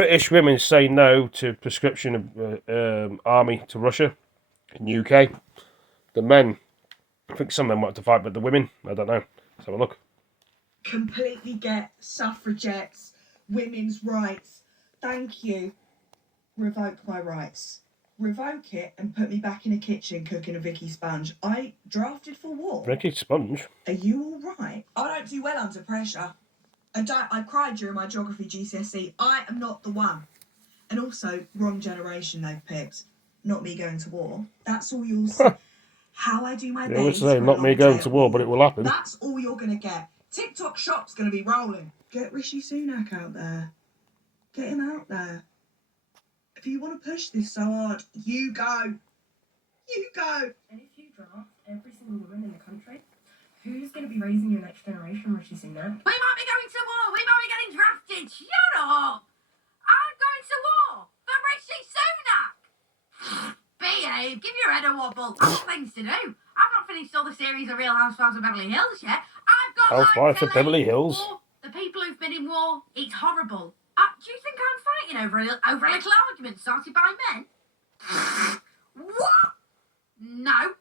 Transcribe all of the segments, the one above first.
British women say no to prescription of army to Russia in UK. The men, I think some men want to fight, but the women, I don't know. Let's have a look. Completely get suffragettes, women's rights. Thank you. Revoke my rights. Revoke it and put me back in a kitchen cooking a Vicky Sponge. I drafted for war. Vicky Sponge? Are you all right? I don't do well under pressure. I cried during my geography GCSE. I am not the one. And also, wrong generation they've picked. Not me going to war. That's all you'll see. How I do my best. They always say, not me going to war, but it will happen. That's all you're going to get. TikTok shop's going to be rolling. Get Rishi Sunak out there. Get him out there. If you want to push this so hard, you go. You go. And if you draft every single woman in the country, who's going to be raising your next generation, Rishi Sunak? We might be going to war. We might be getting drafted. Shut up. I'm going to war for Rishi Sunak. Behave. Give your head a wobble. I've got things to do. I've not finished all the series of Real Housewives of Beverly Hills yet. I've got Housewives of Beverly Hills. War. The people who've been in war, it's horrible. Do you think I'm fighting over a little argument started by men? What? No.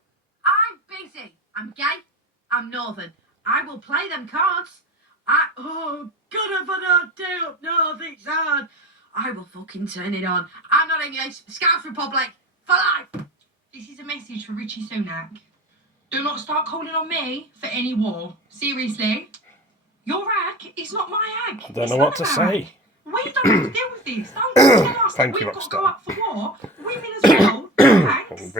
I'm busy. I'm gay. I'm northern. I will play them cards. God, have a hard day up north. It's hard. I will fucking turn it on. I'm not English. Scout Republic. For life. This is a message for Rishi Sunak. Do not start calling on me for any war. Seriously. Your ag is not my ag. I don't know what to say. We don't have to deal with this. Don't tell us that we've got to go up for war. Women as well. Thanks.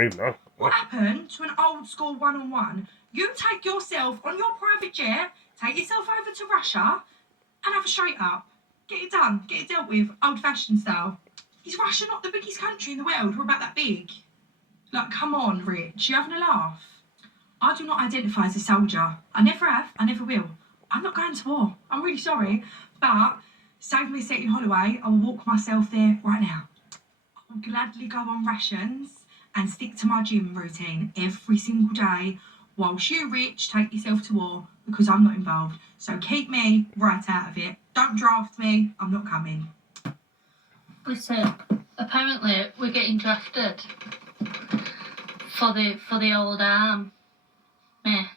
What happened to an old school one-on-one? You take yourself on your private jet, take yourself over to Russia, and have a straight up. Get it done. Get it dealt with, old-fashioned style. Is Russia not the biggest country in the world? We're about that big. Like, come on, Rich. You having a laugh? I do not identify as a soldier. I never have. I never will. I'm not going to war. I'm really sorry. But save me a second holiday. I will walk myself there right now. I will gladly go on rations and stick to my gym routine every single day, whilst you, Rich, take yourself to war, because I'm not involved. So keep me right out of it. Don't draft me. I'm not coming. Listen, apparently we're getting drafted for the old arm. Meh.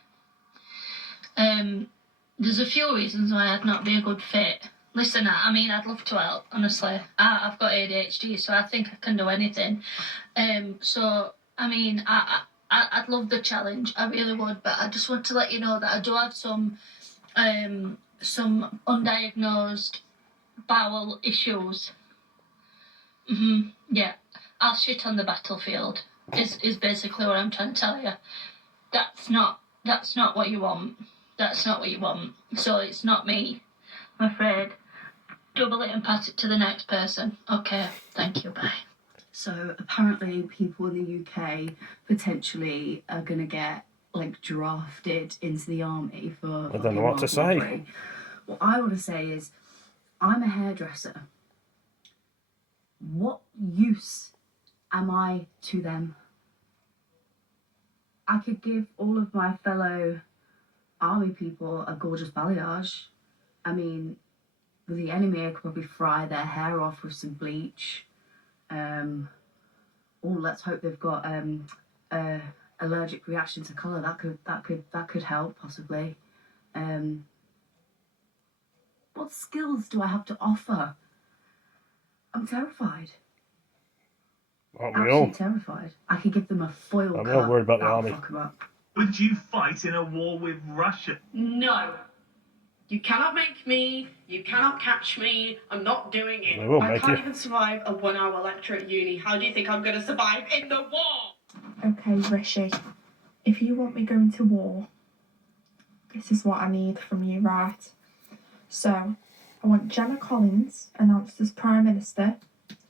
There's a few reasons why I'd not be a good fit. Listen, I mean, I'd love to help, honestly. I've got ADHD, so I think I can do anything. So, I mean, I'd love the challenge, I really would, but I just want to let you know that I do have some undiagnosed bowel issues. Yeah, I'll shit on the battlefield, is basically what I'm trying to tell you. That's not what you want. That's not what you want. So it's not me, I'm afraid. Double it and pass it to the next person. Okay, thank you, bye. So apparently people in the UK potentially are going to get drafted into the army for... I don't know what to say. What I want to say is, I'm a hairdresser. What use am I to them? I could give all of my fellow army people a gorgeous balayage. I mean, the enemy, I could probably fry their hair off with some bleach. Let's hope they've got allergic reaction to colour. That could help possibly. What skills do I have to offer? I'm terrified. Aren't we all? Terrified. I could give them a foil cut. I'm not worried about the army. Fuck 'em up. Would you fight in a war with Russia? No. You cannot make me. You cannot catch me. I'm not doing it. I can't even survive a 1 hour lecture at uni. How do you think I'm going to survive in the war? Okay, Rishi. If you want me going to war, this is what I need from you, right? So, I want Gemma Collins announced as Prime Minister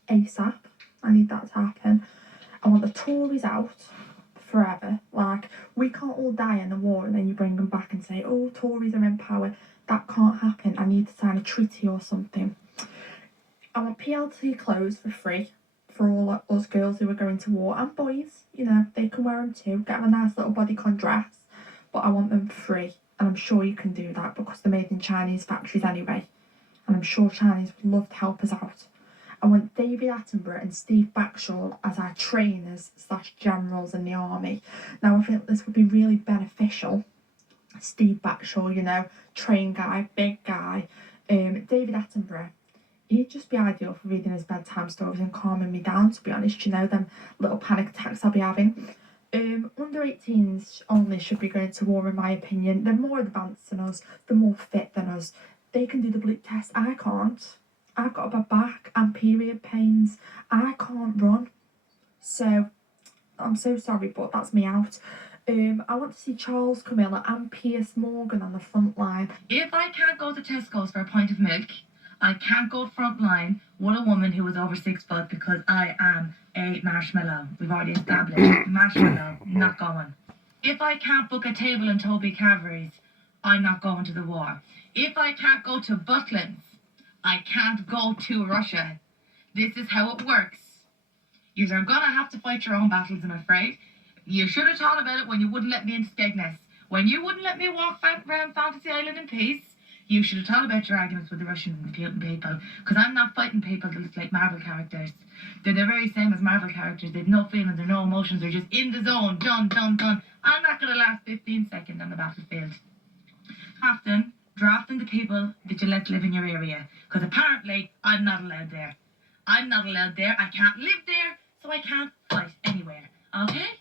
ASAP. I need that to happen. I want the Tories out forever. Like, we can't all die in the war and then you bring them back and say, oh, Tories are in power. That can't happen. I need to sign a treaty or something. I want PLT clothes for free for all us girls who are going to war, and boys, you know, they can wear them too. Get them a nice little bodycon dress, but I want them free. And I'm sure you can do that because they're made in Chinese factories anyway. And I'm sure Chinese would love to help us out. I want David Attenborough and Steve Backshall as our trainers/generals in the army. Now, I think this would be really beneficial. Steve Backshall, you know, train guy, big guy. David Attenborough, he'd just be ideal for reading his bedtime stories and calming me down, to be honest, you know, them little panic attacks I'll be having. Under 18s only should be going to war, in my opinion. They're more advanced than us, they're more fit than us. They can do the bleep test, I can't. I've got a bad back and period pains. I can't run. So, I'm so sorry, but that's me out. I want to see Charles Camilla and Piers Morgan on the front line. If I can't go to Tesco's for a pint of milk, I can't go front line with a woman who is over 6 foot because I am a marshmallow. We've already established marshmallow, not going. If I can't book a table in Toby Carvery's, I'm not going to the war. If I can't go to Butlins, I can't go to Russia. This is how it works. You're gonna have to fight your own battles, I'm afraid. You should have thought about it when you wouldn't let me into Skegness. When you wouldn't let me walk around Fantasy Island in peace, you should have thought about your arguments with the Russians and the Putin people. Because I'm not fighting people that look like Marvel characters. They're the very same as Marvel characters. They've no feelings, they're no emotions, they're just in the zone. Done, done, done. I'm not going to last 15 seconds on the battlefield. Captain, drafting the people that you let live in your area. Because apparently, I'm not allowed there. I'm not allowed there. I can't live there, so I can't fight anywhere. Okay?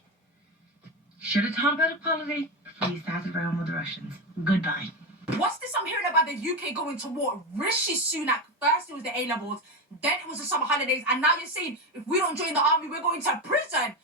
Should have thought about equality before you started around with the Russians. Goodbye. What's this I'm hearing about the UK going to war? Rishi Sunak, first it was the A-levels, then it was the summer holidays, and now you're saying if we don't join the army, we're going to prison.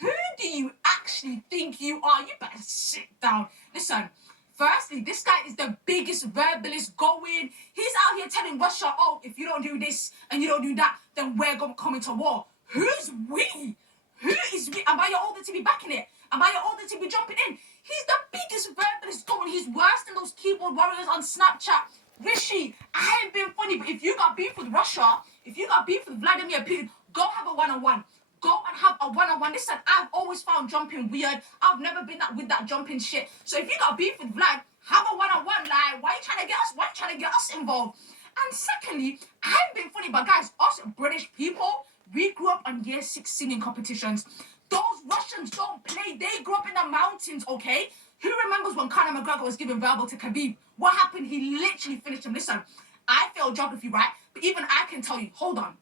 Who do you actually think you are? You better sit down. Listen, firstly, this guy is the biggest verbalist going. He's out here telling Russia, oh, if you don't do this and you don't do that, then we're going to come into war. Who's we? Who is we? Am I your older to be backing it? Am I your older to be jumping in? He's the biggest verbalist going. He's worse than those keyboard warriors on Snapchat. Rishi, I ain't been funny, but if you got beef with Russia, if you got beef with Vladimir Putin, go have a one-on-one. Go and have a one-on-one. Listen, I've always found jumping weird. I've never been with that jumping shit. So if you got beef with Vlad, have a one-on-one. Like, why you trying to get us? Why you trying to get us involved? And secondly, I haven't been funny, but guys, us British people, we grew up on year 6 singing competitions. Those Russians don't play. They grew up in the mountains, okay? Who remembers when Conor McGregor was giving verbal to Khabib? What happened? He literally finished him. Listen, I failed geography, right? But even I can tell you, hold on.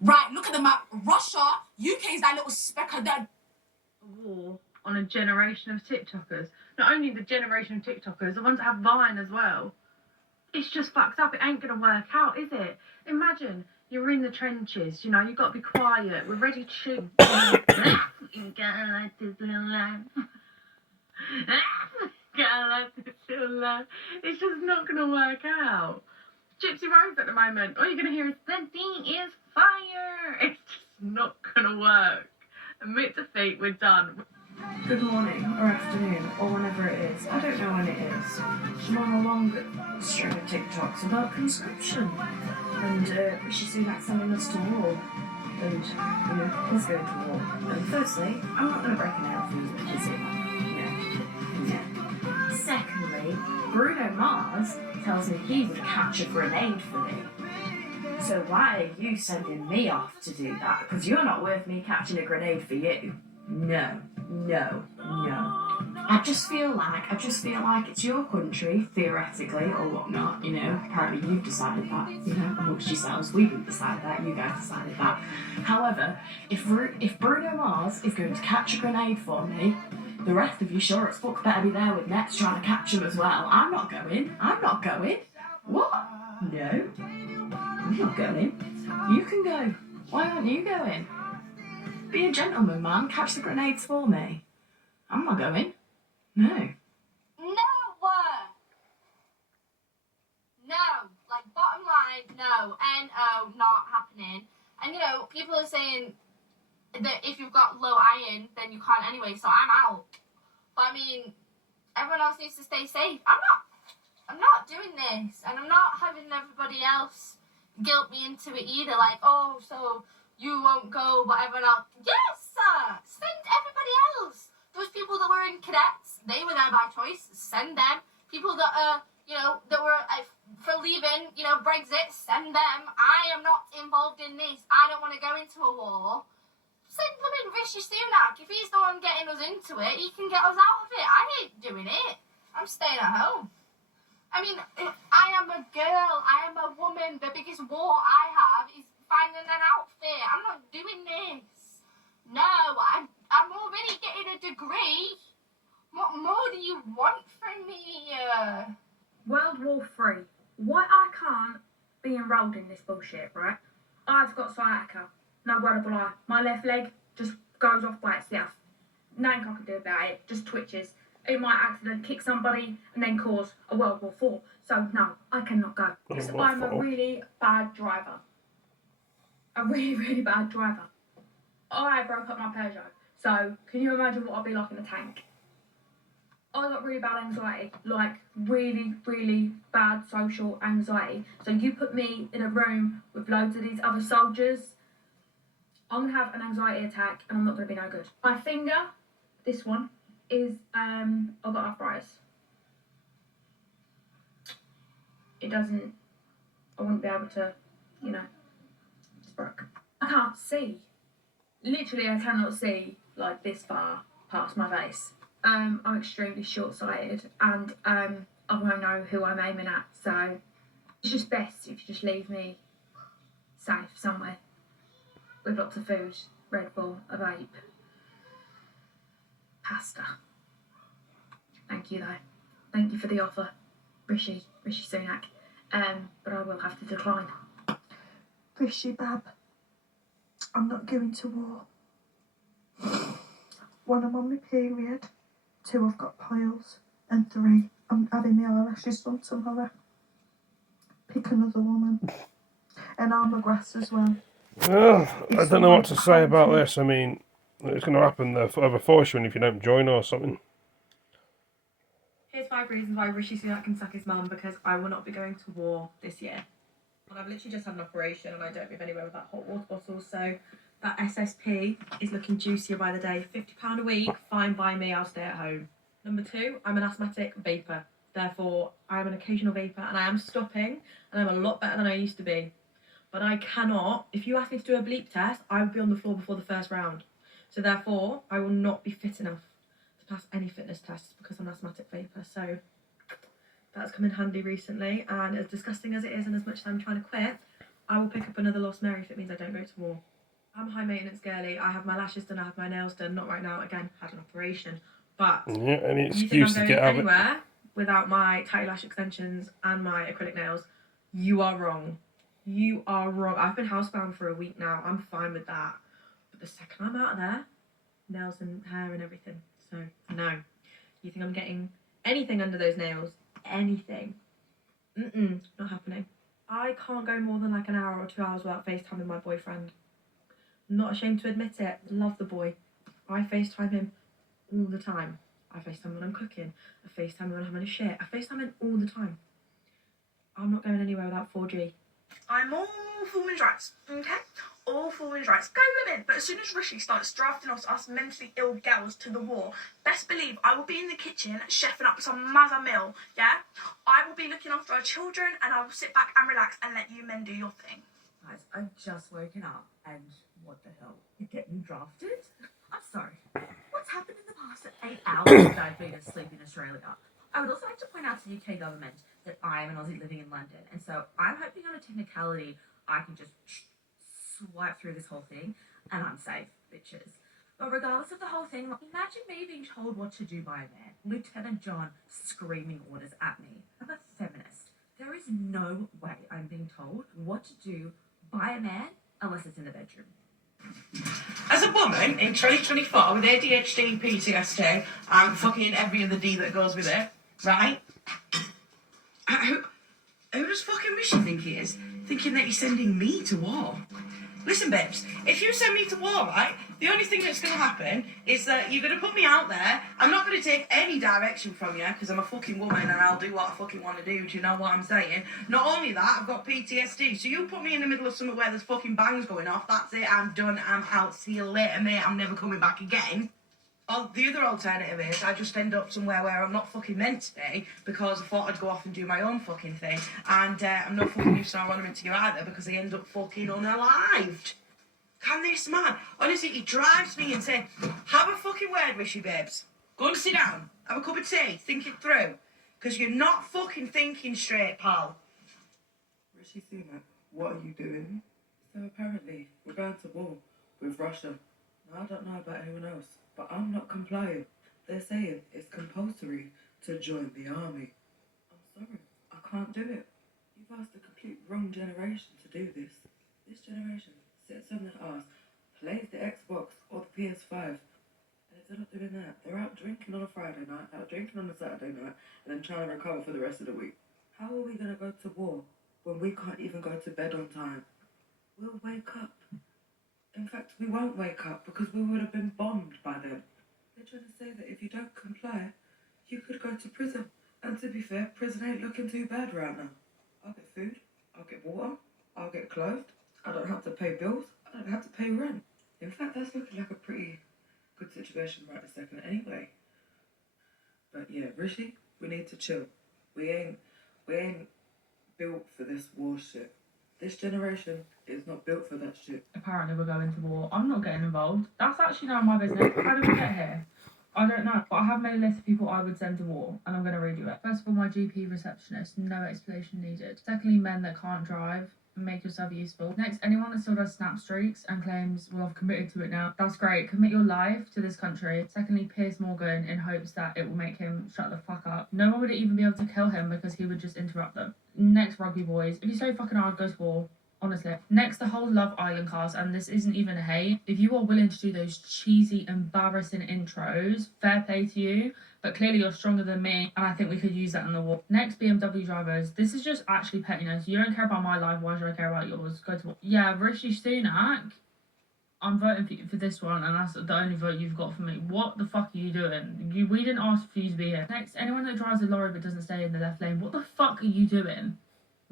Right, look at the map. Russia, UK is that little speck of dead. War on a generation of TikTokers. Not only the generation of TikTokers, the ones that have Vine as well. It's just fucked up. It ain't gonna work out, is it? Imagine you're in the trenches, you know, you've got to be quiet. We're ready to shoot. It's just not gonna work out. Gypsy Rose at the moment. All you're gonna hear is the thing is fire. It's just not gonna work. Admit defeat, we're done. Good morning, or afternoon, or whenever it is. I don't know when it is. I'm on a long string of TikToks about conscription. And Rishi Sunak sending us to war. And, you know, he's going to war. And firstly, I'm not going to break an nail for you, Rishi Sunak. Yeah. Secondly, Bruno Mars tells me he would catch a grenade for me. So why are you sending me off to do that? Because you're not worth me catching a grenade for you. No. I just feel like it's your country, theoretically, or whatnot, you know. Apparently you've decided that, you know, amongst yourselves. We didn't decide that, you guys decided that. However, if Bruno Mars is going to catch a grenade for me, the rest of you sure as fuck better be there with nets trying to catch him as well. I'm not going. What? No. I'm not going. You can go. Why aren't you going? Be a gentleman, man. Catch the grenades for me. I'm not going. No. No. Like, bottom line, no. N-O, not happening. And, you know, people are saying that if you've got low iron, then you can't anyway, so I'm out. But, I mean, everyone else needs to stay safe. I'm not doing this. And I'm not having everybody else guilt me into it either. Like, oh, so you won't go, but everyone else. Yes, sir. Send everybody else. Those people that were in cadets, they were there by choice. Send them. People that are that were for leaving, Brexit, send them. I am not involved in this. I don't want to go into a war. Send them in Rishi Sunak. If he's the one getting us into it, he can get us out of it. I ain't doing it. I'm staying at home. I mean, I am a girl. I am a woman. The biggest war I have is finding an outfit. I'm not doing this. No, I'm already getting a degree. What more do you want from me? World War III. Why I can't be enrolled in this bullshit, right? I've got sciatica. No word of a lie. My left leg just goes off by itself. Nothing I can do about it. Just twitches. It might accident kick somebody and then cause a World War IV. So no, I cannot go. Because I'm a really bad driver. A really, really bad driver. I broke up my Peugeot. So can you imagine what I'll be like in a tank? I got really bad anxiety, like really, really bad social anxiety. So you put me in a room with loads of these other soldiers, I'm going to have an anxiety attack and I'm not going to be no good. My finger, this one, is, I've got arthritis. It doesn't, I wouldn't be able to, it's broke. I can't see. Literally, I cannot see like this far past my face. I'm extremely short-sighted and I won't know who I'm aiming at, so it's just best if you just leave me safe somewhere with lots of food, Red Bull, a vape, pasta. Thank you though. Thank you for the offer, Rishi Sunak. But I will have to decline. Rishi Bab, I'm not going to war. 1, I'm on my period. 2, I've got piles. And 3, I'm having my eyelashes done tomorrow. Pick another woman. And armour grass as well. Well, I don't know what to say about this. I mean, it's going to happen. They'll forever force you in if you don't join or something. Here's 5 reasons why Rishi Sunak can suck his mum, because I will not be going to war this year. And I've literally just had an operation and I don't live anywhere with that hot water bottle, so that SSP is looking juicier by the day. £50 a week, fine by me, I'll stay at home. Number 2, I'm an asthmatic vapor. Therefore, I'm an occasional vapor and I am stopping and I'm a lot better than I used to be. But I cannot, if you ask me to do a bleep test, I would be on the floor before the first round. So therefore, I will not be fit enough to pass any fitness tests because I'm an asthmatic vapor. So that's come in handy recently, and as disgusting as it is and as much as I'm trying to quit, I will pick up another Lost Mary if it means I don't go to war. I'm a high maintenance girly. I have my lashes done, I have my nails done, not right now, again, had an operation. But yeah, any excuse excuse to get out of it. Anywhere without my tight lash extensions and my acrylic nails, you are wrong. You are wrong. I've been housebound for a week now. I'm fine with that. But the second I'm out of there, nails and hair and everything. So, no. You think I'm getting anything under those nails? Anything? Not happening. I can't go more than like an hour or 2 hours without FaceTiming my boyfriend. I'm not ashamed to admit it. Love the boy. I FaceTime him all the time. I FaceTime when I'm cooking. I FaceTime when I'm having a shit. I FaceTime him all the time. I'm not going anywhere without 4G. I'm all for women's rights, okay? All for women's rights. Go women! But as soon as Rishi starts drafting us mentally ill girls to the war, best believe I will be in the kitchen chefing up some mother meal, yeah? I will be looking after our children and I will sit back and relax and let you men do your thing. Guys, I've just woken up and what the hell? You're getting drafted? I'm sorry. What's happened in the past 8 hours since I've been asleep in Australia? I would also like to point out to the UK government that I am an Aussie living in London, and so I'm hoping on a technicality I can just swipe through this whole thing and I'm safe, bitches. But regardless of the whole thing, imagine me being told what to do by a man. Lieutenant John screaming orders at me. I'm a feminist. There is no way I'm being told what to do by a man unless it's in the bedroom. As a woman in 2024 with ADHD, PTSD, and fucking every other D that goes with it, right? Who does fucking Rishi think he is? Thinking that he's sending me to war? Listen, babes, if you send me to war, right, the only thing that's going to happen is that you're going to put me out there. I'm not going to take any direction from you because I'm a fucking woman and I'll do what I fucking want to do. Do you know what I'm saying? Not only that, I've got PTSD. So you put me in the middle of somewhere where there's fucking bangs going off. That's it. I'm done. I'm out. See you later, mate. I'm never coming back again. The other alternative is I just end up somewhere where I'm not fucking meant to be because I thought I'd go off and do my own fucking thing, and I'm not fucking used to how I'm meant to go either because I end up fucking unalived. Can this man? Honestly, he drives me insane. Have a fucking word with you, babes. Go and sit down. Have a cup of tea. Think it through. Because you're not fucking thinking straight, pal. Rishi Sunak, what are you doing? So apparently, we're going to war with Russia. Now, I don't know about anyone else, but I'm not compliant. They're saying it's compulsory to join the army. I'm sorry, I can't do it. You've asked the complete wrong generation to do this. This generation sits on their arse, plays the Xbox or the PS5, and if they're not doing that, they're out drinking on a Friday night, out drinking on a Saturday night, and then trying to recover for the rest of the week. How are we going to go to war when we can't even go to bed on time? We'll wake up. In fact, we won't wake up because we would have been bombed by then. They're trying to say that if you don't comply, you could go to prison. And to be fair, prison ain't looking too bad right now. I'll get food, I'll get water, I'll get clothed, I don't have to pay bills, I don't have to pay rent. In fact, that's looking like a pretty good situation right this second anyway. But yeah, Rishi, we need to chill. We ain't built for this war shit. This generation is not built for that shit. Apparently we're going to war. I'm not getting involved. That's actually none of my business. How did we get here? I don't know, but I have made a list of people I would send to war, and I'm going to read you it. First of all, my GP receptionist, no explanation needed. Secondly, men that can't drive. Make yourself useful. Next, anyone that still does snap streaks and claims, well, I've committed to it now. That's great. Commit your life to this country. Secondly, Piers Morgan in hopes that it will make him shut the fuck up. No one would even be able to kill him because he would just interrupt them. Next, rugby boys. If you're so fucking hard, go to war. Honestly. Next, the whole Love Island cast, and this isn't even a hate. If you are willing to do those cheesy, embarrassing intros, fair play to you, but clearly you're stronger than me, and I think we could use that in the war. Next, BMW drivers. This is just actually pettiness. You don't care about my life, why should I care about yours? Go to war. Yeah, Rishi Sunak, I'm voting for you for this one, and that's the only vote you've got for me. What the fuck are you doing? We didn't ask for you to be here. Next, anyone that drives a lorry but doesn't stay in the left lane, what the fuck are you doing?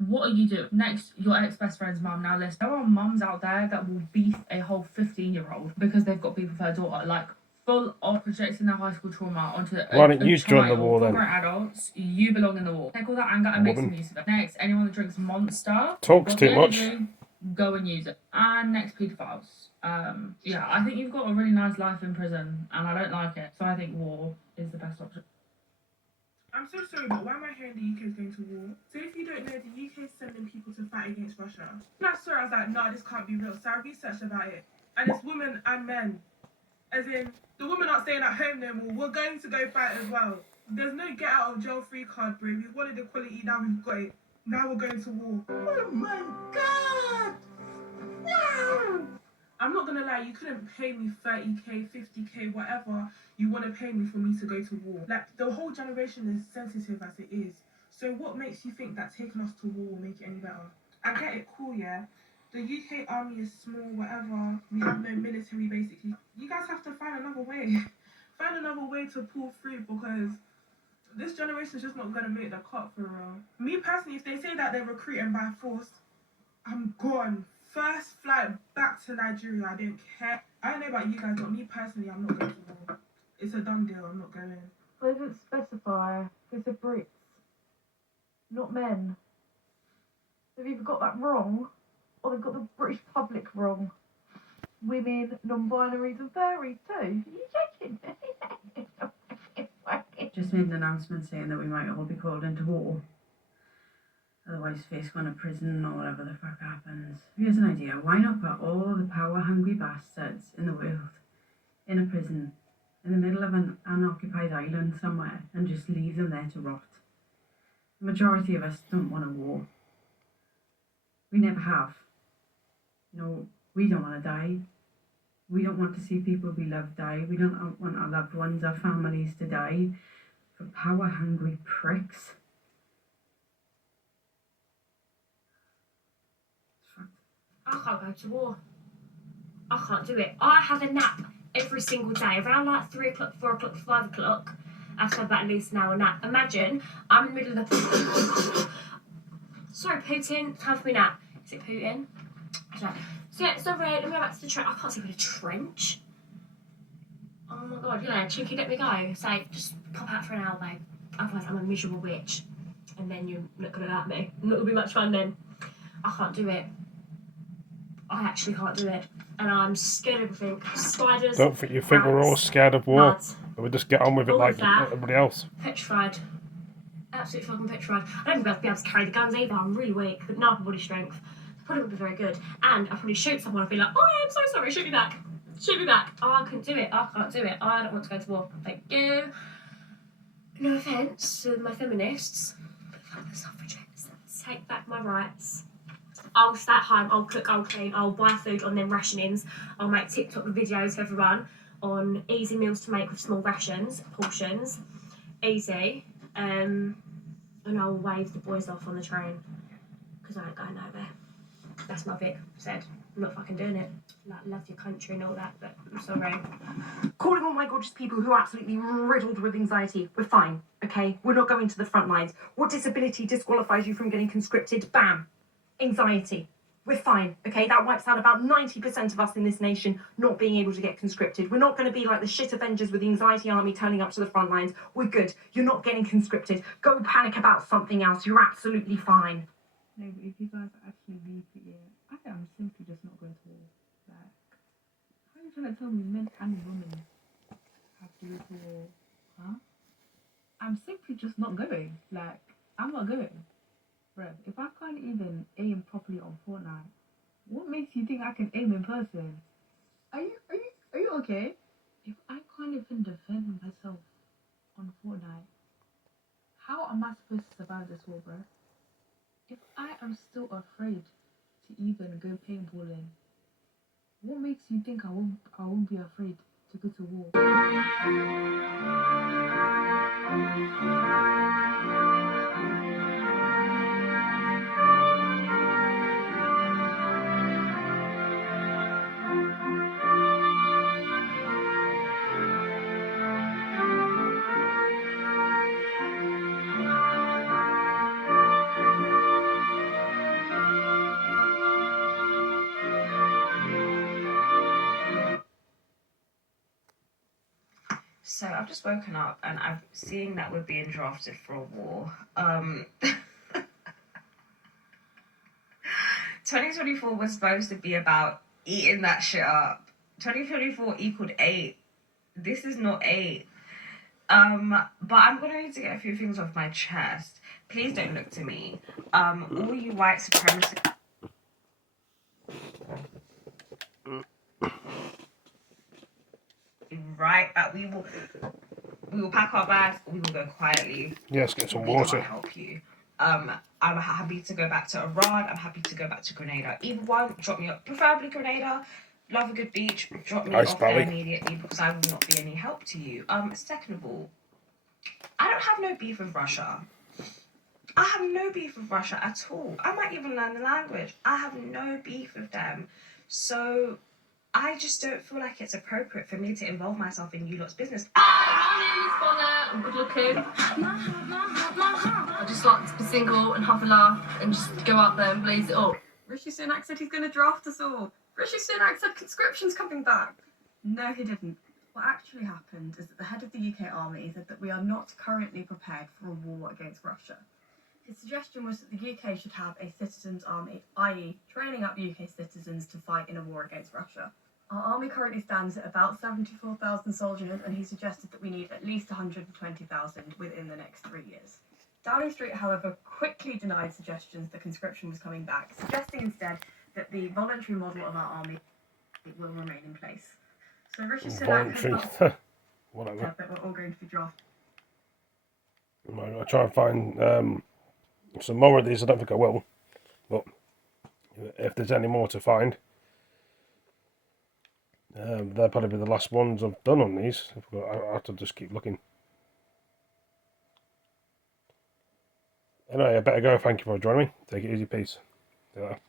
What are you doing? Next, your ex-best friend's mum. Now listen, there are mums out there that will beef a whole 15-year-old because they've got beef with her daughter, like full of projecting their high school trauma onto Why don't you join the war then? For adults, you belong in the war. Take all that anger and make some use of it. Next, anyone that drinks Monster, talks too much, go and use it. And next, paedophiles. Yeah, I think you've got a really nice life in prison, and I don't like it. So I think war is the best option. I'm so sorry, but why am I hearing the UK is going to war? So if you don't know, the UK is sending people to fight against Russia. When I saw it, I was like, no, this can't be real. So I researched about it. And it's women and men. As in, the women aren't staying at home no more. We're going to go fight as well. There's no get out of jail free card, bro. We wanted equality, now we've got it. Now we're going to war. Oh my God! No! I'm not gonna lie, you couldn't pay me 30k, 50k, whatever you want to pay me for me to go to war. Like, the whole generation is sensitive as it is. So what makes you think that taking us to war will make it any better? I get it, cool, yeah. The UK army is small, whatever. We have no military, basically. You guys have to find another way. Find another way to pull through, because this generation's just not gonna make the cut for real. Me personally, if they say that they're recruiting by force, I'm gone. First flight back to Nigeria, I don't care. I don't know about you guys, but me personally, I'm not going to war. It's a done deal, I'm not going. They didn't specify if it's Brits, not men. They've either got that wrong, or they've got the British public wrong. Women, non-binaries and furries too. Are you joking? Just made an announcement saying that we might all be called into war. Otherwise face going to prison or whatever the fuck happens. Here's an idea. Why not put all the power-hungry bastards in the world in a prison in the middle of an unoccupied island somewhere and just leave them there to rot? The majority of us don't want a war. We never have. No, we don't want to die. We don't want to see people we love die. We don't want our loved ones, our families to die for power-hungry pricks. I can't go to war. I can't do it. I have a nap every single day, around like 3 o'clock, 4 o'clock, 5 o'clock. I have to have about at least an hour nap. Imagine I'm in the middle of the... Sorry, Putin, time for me nap. Is it Putin? So yeah, sorry, let me go back to the trench. I can't sleep in a trench. Oh my god, yeah, cheeky, let me go. Say, just pop out for an hour, babe. Otherwise, I'm a miserable witch. And then you're not gonna like me. Not gonna be much fun then. I can't do it. I actually can't do it. And I'm scared of everything. Spiders. Don't think you think we're all scared of war. Mud, We just get on with it all like of that. everybody else. Petrified. Absolutely fucking petrified. I don't think I'd be able to carry the guns either. I'm really weak. But no upper body strength. Probably would be very good. And I'd probably shoot someone and be like, oh, I'm so sorry, shoot me back. Shoot me back. Oh, I couldn't do it. I can't do it. I don't want to go to war. Thank you. No offence to my feminists. But fuck the suffragettes. Take back my rights. I'll stay at home, I'll cook, I'll clean, I'll buy food on them rationings. I'll make TikTok videos for everyone on easy meals to make with small rations, portions. Easy. And I'll wave the boys off on the train. Because I ain't going nowhere. That's my bit said. I'm not fucking doing it. Like, love your country and all that, but I'm sorry. Calling all my gorgeous people who are absolutely riddled with anxiety. We're fine, okay? We're not going to the front lines. What disability disqualifies you from getting conscripted? Bam! Anxiety. We're fine, okay? That wipes out about 90% of us in this nation not being able to get conscripted. We're not going to be like the shit Avengers with the anxiety army turning up to the front lines. We're good. You're not getting conscripted. Go panic about something else. You're absolutely fine. No, but if you guys actually leave it, yeah, I am simply just not going to war. Like, how are you trying to tell me men and women have to go to war? Huh? I'm simply just not going. Like, I'm not going. Bro, if I can't even aim properly on Fortnite, what makes you think I can aim in person? Are you okay? If I can't even defend myself on Fortnite, how am I supposed to survive this war, bro? If I am still afraid to even go paintballing, what makes you think I won't be afraid to go to war? So I've just woken up and I'm seeing that we're being drafted for a war. 2024 was supposed to be about eating that shit up. 2024 equaled 8. This is not 8. But I'm gonna need to get a few things off my chest. Please don't look to me. All you white supremacists. Right, that we will pack our bags. We will go quietly. Yes, get some We water. can't help you. I'm happy to go back to Iran. I'm happy to go back to Grenada. Either one, drop me up. Preferably Grenada. Love a good beach. Drop me off there immediately because I will not be any help to you. Second of all, I don't have no beef with Russia. I have no beef with Russia at all. I might even learn the language. I have no beef with them. So I just don't feel like it's appropriate for me to involve myself in you lot's business. I'm good looking. I just like to be single and have a laugh and just go out there and blaze it up. Rishi Sunak said he's going to draft us all. Rishi Sunak said conscription's coming back. No, he didn't. What actually happened is that the head of the UK Army said that we are not currently prepared for a war against Russia. His suggestion was that the UK should have a citizens' army, i.e. training up UK citizens to fight in a war against Russia. Our army currently stands at about 74,000 soldiers, and he suggested that we need at least 120,000 within the next 3 years. Downing Street, however, quickly denied suggestions that conscription was coming back, suggesting instead that the voluntary model of our army will remain in place. So Rishi Sunak has not Whatever. but we're all going to be drafted. I'll try and find some more of these. I don't think I will, but if there's any more to find, they'll probably be the last ones I've done on these. I'll have to just keep looking. Anyway, I better go. Thank you for joining me. Take it easy. Peace. See you later.